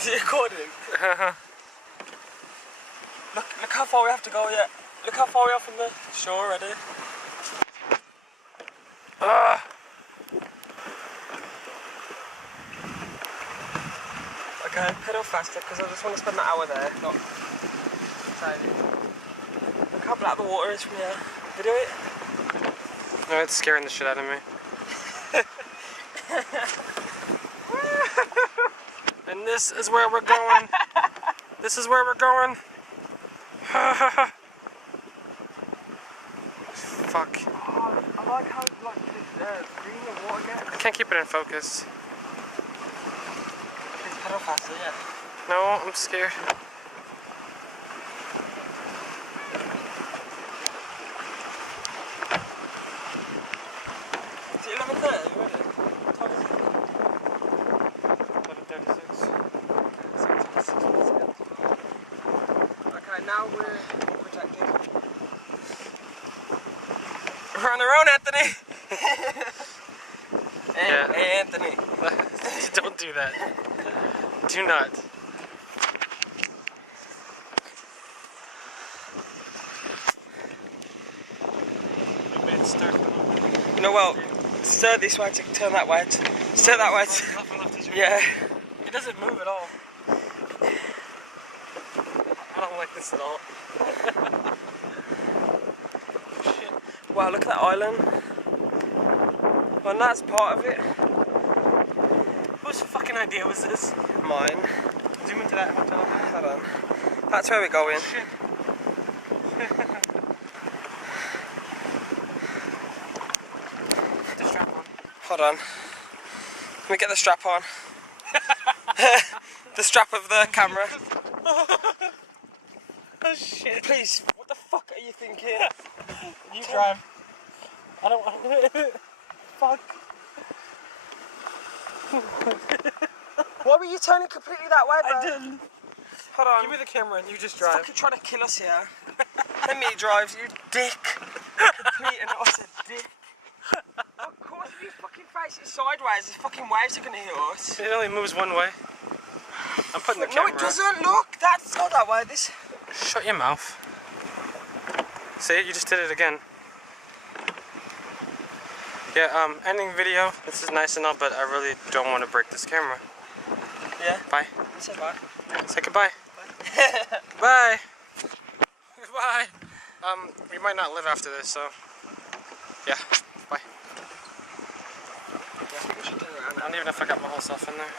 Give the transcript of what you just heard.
Is it recording? Look how far we have to go yet. Look how far we are from the shore already. Okay, pedal faster because I just want to spend an hour there. Not look how black the water is from here. Video it? No, it's scaring the shit out of me. And this is where we're going. This is where we're going. Fuck. Oh, I like how green the water gets. I can't keep it in focus. It's pedal faster, yeah. No, I'm scared. Is it 11:30? You ready? What time is it? 11:36. Okay, now we're protected. We're on our own, Anthony! Yeah. Hey, Anthony. Don't do that. Do not. You know what? Stir this way to turn that way. Stir that way. Yeah. It doesn't move at all. I don't like this at all. Shit. Wow, look at that island. Well, that's part of it. Whose fucking idea was this? Mine. Zoom into that hotel. Hold on. That's where we're going. Shit. Put the strap on. Hold on. Let me get the strap on. The strap of the camera. Oh shit. Please, what the fuck are you thinking? You drive. I don't want to. Fuck. Why were you turning completely that way, bro? I didn't. Hold on. Give me the camera and you just He's drive. fucking trying to kill us here. Let me drive, you dick. Complete and utter dick. Of course, if you fucking face it sideways, the fucking waves are gonna hit us. It only moves one way. I'm putting the No, camera. it doesn't. Look, that's not that way. This. Shut your mouth. See it? You just did it again. Yeah, ending video. This is nice and all, but I really don't want to break this camera. Yeah. Bye. Say bye. Say goodbye. Bye. Bye. Goodbye. We might not live after this, so yeah. Bye. Yeah, I think we should turn around I now. don't even know if I got my whole stuff in there.